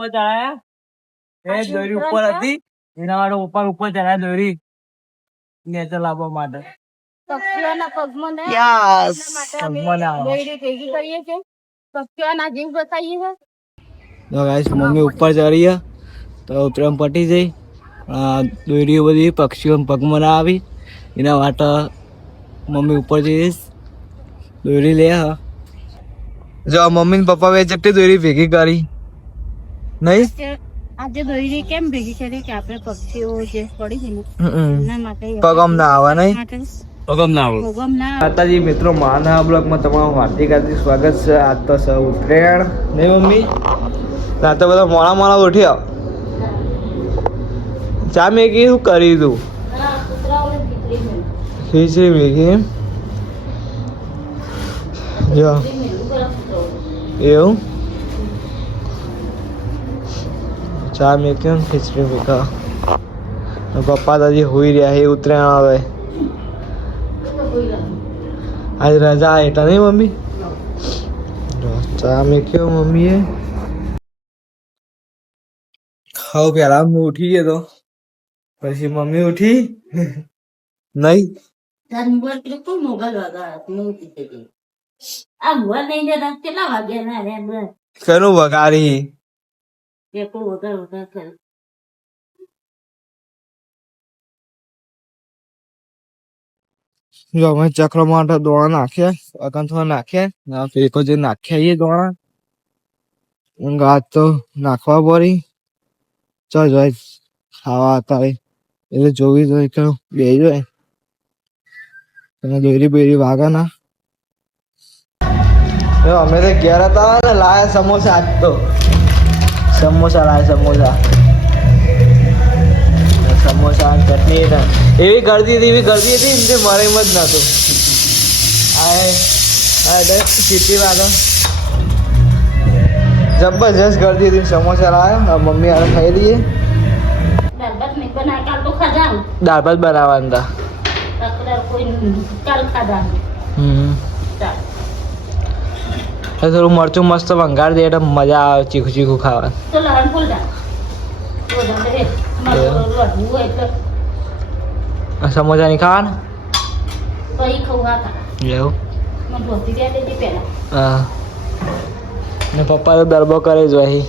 ઉપર ચડાયા એ દોરી ઉપર હતી એના માટે ઉપર ઉપર ચડાયા દોરી નેચર લાવવા માટે પક્ષીઓના પગમાં ને યસ પગમાં દોરી ભેગી કરીએ છીએ પક્ષીઓના જીવ બચાવીએ છીએ. તો ગાઈસ મમ્મી ઉપર ચડી ગયા તો ઉત્તરાયણ પટી જઈ દોરીઓ બધી પક્ષીઓ પગમાં ના આવી એના માટે મમ્મી ઉપર જઈશ દોરી લે જો મમ્મી ને પપ્પા બે ચટ્ટી દોરી ભેગી કરી નહીં આજે દોરી કેમ ભેગી કરી કે આપણે પક્ષીઓ જે પડી છે ને એના માટે પગમ ના આવે નહીં પગમ ના માતાજી મિત્રો માના બ્લોગમાં તમારું હાર્દિક હાર્દિક સ્વાગત છે. આજ તો સૌ ઉત્તરાયણ નહીં મમ્મી રાત તો બધા મોડા મોડા ઉઠ્યા ચા મેગી શું કરી તું ખીચડી મેગી જો એવું ચા મેગી ખીચડી મેગા પપ્પા તો હજી હોઈ રહ્યા છે ઉત્તરાયણ આવે આજ રજા એટલે નહીં મમ્મી ચા મેક્યો મમ્મીએ ખાવ પેલા હું ઉઠી ગયો તો પછી મમ્મી ઉઠી નહીં કનું વગાડી જો અમે ચક્ર માટે દોણા નાખ્યા અગન થોડા નાખ્યા ફેકો જે નાખ્યા એ દોણા આજ તો નાખવા પડી ચાલ જોઈ ખાવા અત્યારે એટલે જોવી જોઈએ કે બે જોઈ તમે દોરી બેરી વાગા ના અમે તો ઘેર હતા ને લાયા સમોસા આજ તો સમોસા લાયા સમોસા ચટણી એવી ગરદી હતી ને મારે એમ જ નતું સીટી વાળો જબરજસ્ત ગરદી હતી સમોસા લાયા મમ્મી આને ખાઈ દઈએ દાળ ભાત બનાવવાના હતા થોડું મરચું મસ્ત વંગાર દે એટલે મજા આવે ચીખું ચીખું ખાવા સમોસા નહીં ખાવાના એવું હા ને પપ્પા તો દરબો કરે જ ભાઈ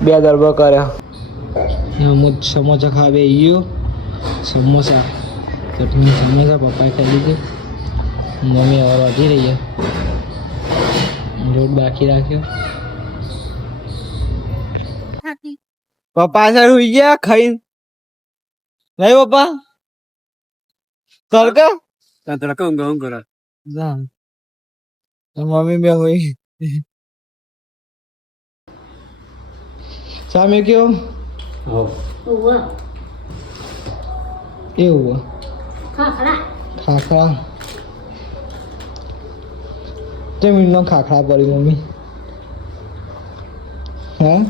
બે દરબો કર્યો હું સમોસા ખાવે ગયો સમોસા ચટણી સમોસા પપ્પાએ ખાઈ લીધું મમ્મી હવે વધી રહી રોટ બાકી રાખ્યો પપ્પા સર હુઈ ગયા ખાઈ નહીં પપ્પા તડકા તડકા ઊંઘ કરે મમ્મી બે હોય સામે કયો એવું ખાખરા જમીન નો ખાખરા પડી મમ્મી હા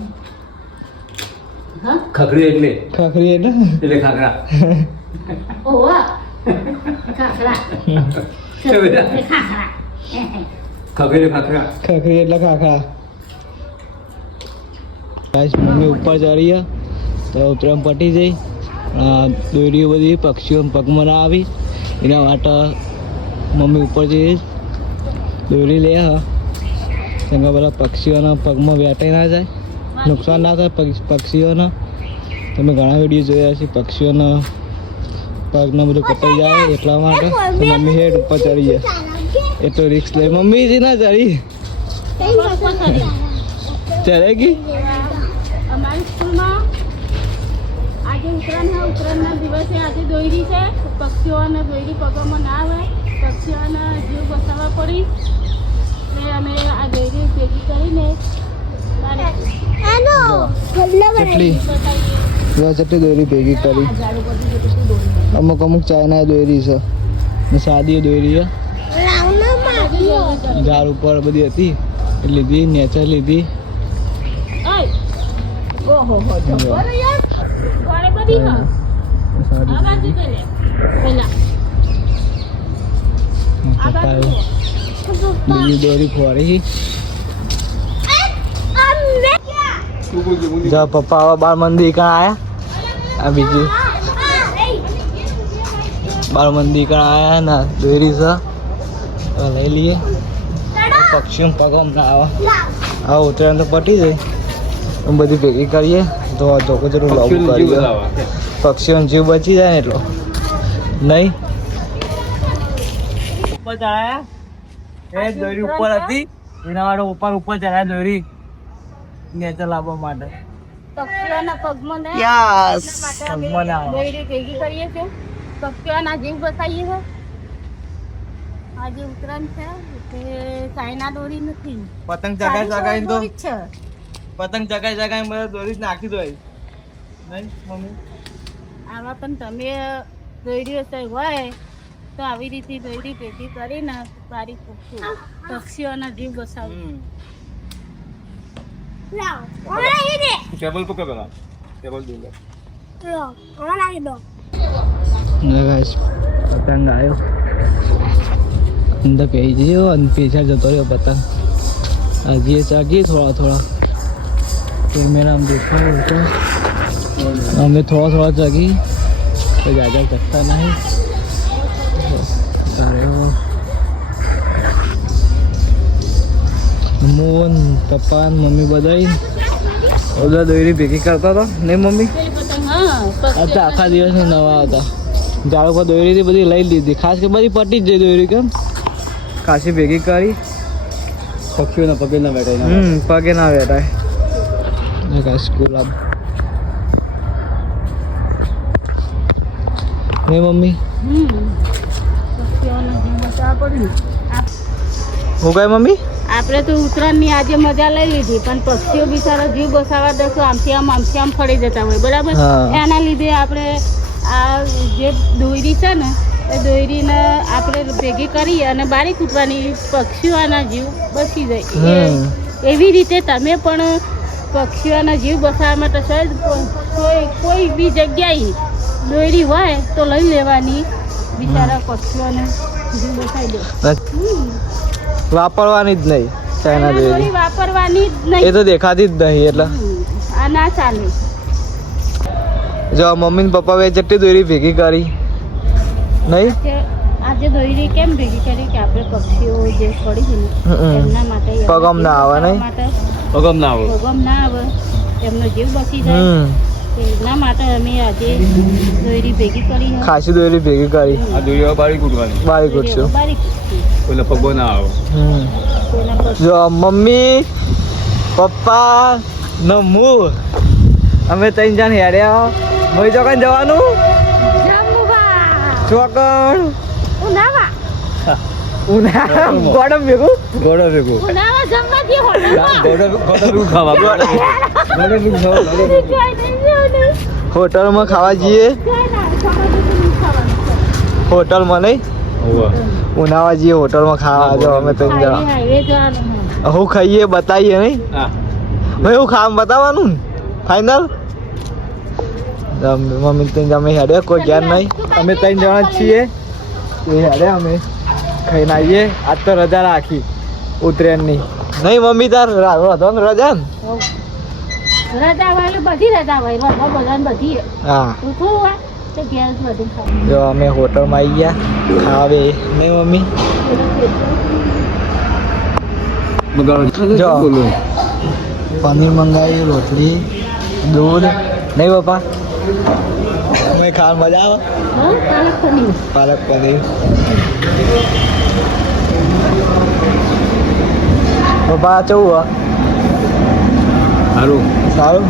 ખખરી એટલે ખાખરા ખખરી એટલે ખાખરા મમ્મી ઉપર ચડી ગયા તો ઉત્તરાયણ પટી જઈ દોરીઓ બધી પક્ષીઓ પગમાં ના આવી એના માટે મમ્મી ઉપર જઈ દોરી લે કેમ કે બધા પક્ષીઓના પગમાં વેટાઈ ના જાય નુકસાન ના થાય પક્ષીઓના તમે ઘણા વિડીયો જોયા છે પક્ષીઓના પગને બધું કપાઈ જાય એટલા માટે મમ્મી હેડ ઉપર ચડી જાય એટલો રિક્સ લે મમ્મી જ ના ચડી ચડે ગઈ અમારી સ્કૂલમાં આજે ઉત્તરાયણના દિવસે આજે દોરી છે પક્ષીઓને દોરી પગમાં ના આવે પક્ષીઓના જીવ બચાવવા પડી એટલે અમે આ દોરી ભેગી કરીને ચટલી દોરી ભેગી કરી અમુક ચાઇના દોરી છે સાદી દોરી છે ઝાડ ઉપર બધી હતી લીધી નેચર લીધી બીજી દોરી ફોડી જો પપ્પા હવે બાળ મંદિર કાં આયા આ બીજું બાળ મંદિર કાં આયા ને દોરી છે હવે લઈ લઈએ પક્ષીઓ પગમ ના આવે આ ઉત્તરાયણ તો પટી જાય બધી ભેગી કરીએ તો ધોકો જરૂર લાવવું કરીએ પક્ષીઓનો જીવ બચી જાય ને એટલો નહીં ઉપર ચડાયા એ દોરી ઉપર હતી એના માટે ઉપર ચડાયા દોરી નેચર લાવવા માટે પક્ષીઓના પગમાં ને યસ પગમાં દોરી ભેગી કરીએ છીએ પક્ષીઓના જીવ બચાવીએ છીએ આજે ઉત્તરાયણ છે તે ચાઇના દોરી નથી પતંગ ચગાઈ તો દોરી જ છે પતંગ ચગાઈ બધા દોરી નાખી દો નહીં મમ્મી આવા પણ તમે દોરીઓ હોય તો આવી રીતે દોરી ભેગી કરીને સારી પક્ષીઓના જીવ બચાવું ટેબલ પકડ પેલા ટેબલ દે પતંગ આવ્યો અંદર પહેરી જઈએ અને પીછા જતો રહ્યો પતંગ હજી ચાગીએ થોડા કેમેરામાં દેખાવું તો અમે થોડા ચાગી તો જાજા ચકતા નહીં મોન પપ્પા મમ્મી બધા દોરી ભેગી કરતા હતા નહીં મમ્મી અત્યારે આખા દિવસ નવા હતા ઝાડ ઉપર દોરી બધી લઈ લીધી ખાસ કે બધી પટી જ જઈ દોરી કેમ ખાસી ભેગી કરી પક્ષીઓના પગે ના બેઠાય પગે ના બેઠાય સ્કૂલ આપ નહીં મમ્મી હું કઈ મમ્મી આપણે તો ઉત્તરાયણની આજે મજા લઈ લીધી પણ પક્ષીઓ બિચારા જીવ બસાવા દસો આમથી આમ ફરી જતા હોય બરાબર એના લીધે આપણે આ જે દોરી છે ને એ દોરીને આપણે ભેગી કરી અને બારી કૂટવાની પક્ષીઓના જીવ બચી જાય એવી રીતે તમે પણ પક્ષીઓના જીવ બસાવવા માટે સહેજ કોઈ બી જગ્યાએ દોરી હોય તો લઈ લેવાની બિચારા પક્ષીઓને જીવ બસાવી દે વાપરવાની જ નહીં ચાઇના દોરી વાપરવાની જ નહીં એ તો દેખાતી જ નહીં એટલે આ ના ચાલે જો મમ્મી ને પપ્પા બે ચટ્ટી દોરી ભેગી કરી નહીં આજે દોરી કેમ ભેગી કરી કે આપણે પક્ષીઓ જે પડી છે ને એમના માટે પગમ ના આવે નહીં પગમ ના આવે એમનો જીવ બચી જાય એના માટે અમે આજે દોરી ભેગી કરી ખાસી દોરી ભેગી કરી આ દોરી બારી કૂટવાની બારી કૂટશું કોઈને પગો ના આવે જો મમ્મી પપ્પા ને હું અમે ત્રણ જણ હેડ્યા મોઈ ચોકન જવાનું ચોકન ઉના ગોડમ ભેગું હોટલમાં ખાવા જઈએ હોટલમાં નહીં ઉનાવા જઈએ હોટલમાં ખાવા જો અમે ત્રણ જણા હું ખાઈએ બતાવીએ નહીં ભાઈ હું ખાવા બતાવવાનું ફાઈનલ મમ્મી ત્રણ અમે હેડે કોઈ જ્ઞાન નહીં અમે ત્રણ જણા જ છીએ એ હેડે અમે ખાઈને આવીએ આજ તો રજા રાખી ઉત્તરાયણની નહીં મમ્મી તાર રજા ને રજા હોય બધી રજા હોય બધાને બધી હા તો ગેસ બધું જો અમે હોટલમાં આવી ગયા ખાવે નહીં મમ્મી જો પનીર મંગાવી રોટલી દૂધ નહીં પપ્પા અમે ખાવા મજા આવે પાલક પનીર પપ્પા કેવું સારું સારું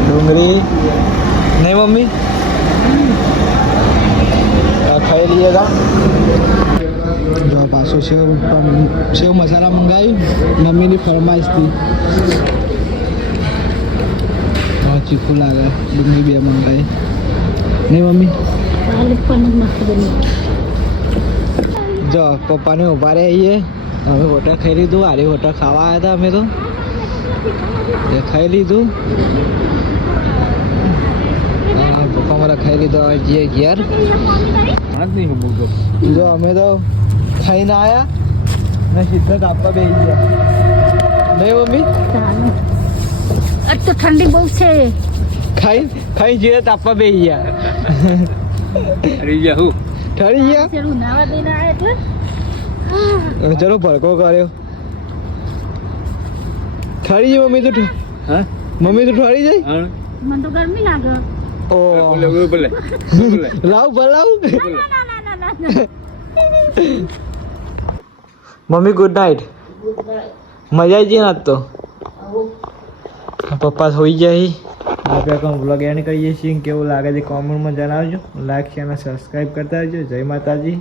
ડુંગળી નહીં મમ્મી ખાઈ લઈએ તા જો પાછું સેવ મસાલા મંગાવી મમ્મીની ફરમાઈશથી ચીખું લાગે ડુંગળી બે મંગાવી નહીં મમ્મી જો પપ્પાને ઉભા રહે આવીએ અમે હોટલ ખાઈ લીધું આરી હોટલ ખાવા આવ્યા હતા અમે તો એ ખાઈ લીધું પપ્પા મારા ખાઈ લીધો હવે જઈએ ઘેર જો અમે તો ખાઈને આવ્યા ને સિદ્ધાર્થ આપવા બેસી ગયા નહીં મમ્મી આજ તો ઠંડી બહુ છે. ખાઈ જઈએ તાપવા બેસી ગયા. અરે યા હું ઠરી ગયા. ચેરું નાવા દઈને આવ્યા એટલે ચલો ભડકો કર્યો. ઠરી જાય મમ્મી તો હા મમ્મી તો ઠરી જાય. હા મને તો ગરમી લાગે. ઓ બોલે બોલે લાવ ભલાવ. ના ના ના ના. Mummy good night. મજા આવી ગઈ ને આજ તો. પપ્પા હોઈ જાય. આપણે કોણ વ્લોગ એન્ડ કરીએ છીએ. કેવું લાગે છે કોમેન્ટમાં જણાવજો. લાઈક શેર અને સબસ્ક્રાઈબ કરતા રહેજો. જય માતાજી.